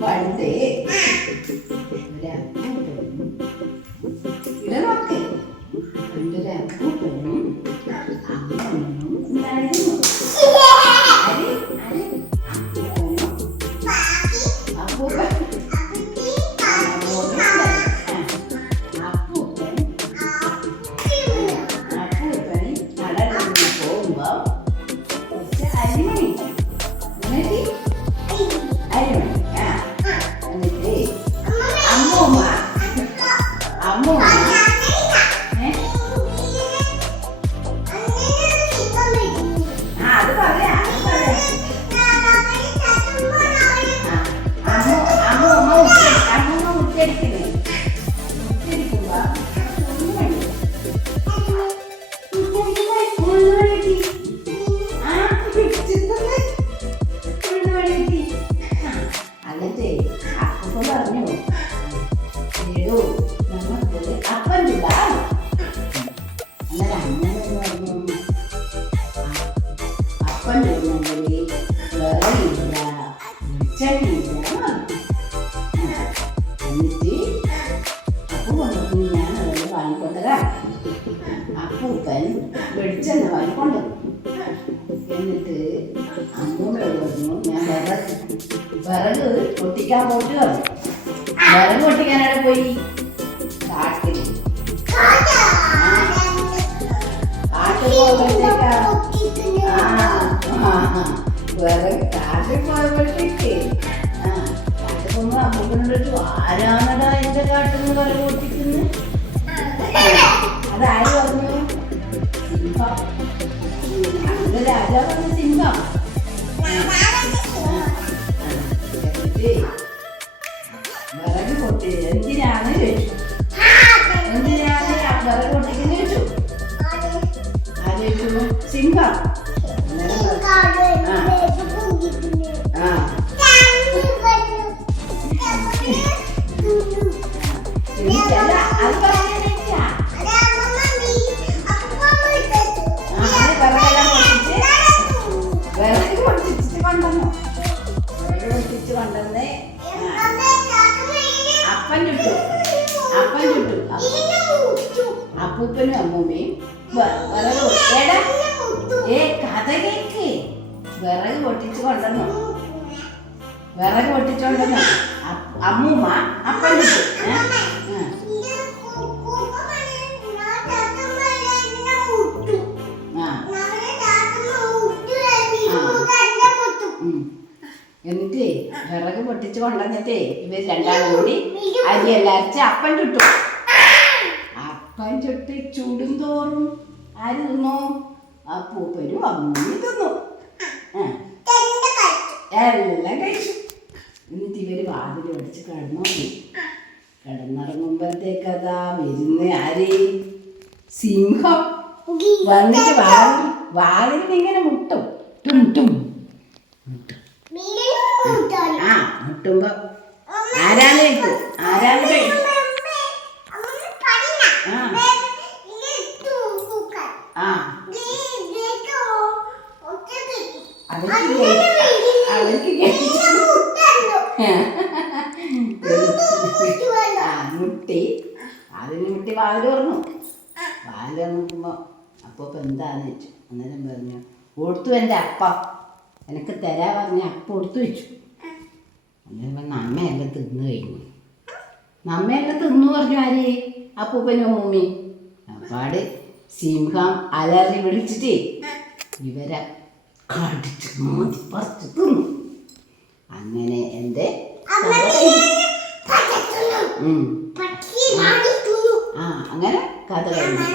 പണ്ടേ ഇവിടെ നോക്ക് പണ്ടൊരു അപ്പൂപ്പനും അമ്മൂമ്മയും ഉണ്ടായിരുന്നു. അപ്പൂപ്പൻ അപ്പൂപ്പൻ വെളിച്ചെണ്ണ വാങ്ങിക്കൊണ്ടു. എന്നിട്ട് അമ്മൂമ്മയോട് പറഞ്ഞു, ഞാൻ വിറക് പൊട്ടിക്കാൻ പോയിട്ട് വന്നു. വിറക് പൊട്ടിക്കാനവിടെ പോയി കാട്ടിൽ പോകുമ്പോഴത്തേക്കാ വിറക് കാട്ടിൽ പോയപ്പോഴത്തേക്ക് കാട്ടിൽ പോകുമ്പോ അമ്മൂമ്മനോട് ചോദിച്ചു, ആരാണടാ എന്റെ കാട്ടിൽ നിന്ന് വിറക് പൊട്ടിക്കുന്നത്? അതാര് പറഞ്ഞു? സിംഹം. അത് രാജാവ് പറഞ്ഞു സിംഹം. വിറക് പൊട്ടി എന്തിനാണ് ചോദിച്ചു. എന്തിനാണ് വിറക് പൊട്ടിക്കുന്നു ചോദിച്ചു. ആലോചിച്ചു സിംഹം. അപ്പൂപ്പനും അമ്മൂമ്മയും കഥ കേക്ക് വിറക് പൊട്ടിച്ചു കൊണ്ടുവന്നു. വിറക് പൊട്ടിച്ചുകൊണ്ടുവന്നു അമ്മൂമ്മ അപ്പം ചുട്ടു. എന്നിട്ട് വിറക് പൊട്ടിച്ചു കൊണ്ടുവന്നിട്ടേ ഇവർ രണ്ടാളും കൂടി അരിയെല്ലാം അരച്ച് അപ്പം ചുട്ടു. അപ്പം ചുട്ട് ചൂടും തോറും ആര് തിന്നു? അപ്പൂപ്പനും അമ്മൂമ്മയും തിന്നു. എല്ലാം കഴിച്ചു. എന്നിട്ട് ഇവര് വാതിൽ അടിച്ച് കിടന്നോളി. കിടന്നിറങ്ങുമ്പോഴത്തേക്കതാ വരുന്ന ആര്? സിംഹം. വന്നിട്ട് വാതിലിന് ഇങ്ങനെ മുട്ടും. ടും ടും മുട്ടുമ്പോ ആരാണ് കഴിക്കും? ആരാണ് കഴിക്കും? മുട്ടി അതിന് മുട്ടി വാതിൽ തുറന്നു. വാതിൽ തുറന്നിക്കുമ്പോ അപ്പൊ എന്താന്ന് വെച്ചു. അന്നേരം പറഞ്ഞു, കൊടുത്തു എൻ്റെ അപ്പം, എനിക്ക് തരാ പറഞ്ഞ അപ്പം കൊടുത്തു വെച്ചു. അന്നേരം പറഞ്ഞു, നമ്മയെല്ലാം തിന്നു കഴിഞ്ഞു. നമ്മയെല്ലാം തിന്നു പറഞ്ഞു ആര്? അപ്പൂപ്പനും അമ്മൂമ്മയും. അപ്പാട് സിംഹം അലറി വിളിച്ചിട്ട് ഇവരെ കടിച്ച് മോതി പറിച്ച് തിന്നു. അങ്ങനെ എൻ്റെ അങ്ങനെ കഥ കഴിഞ്ഞു.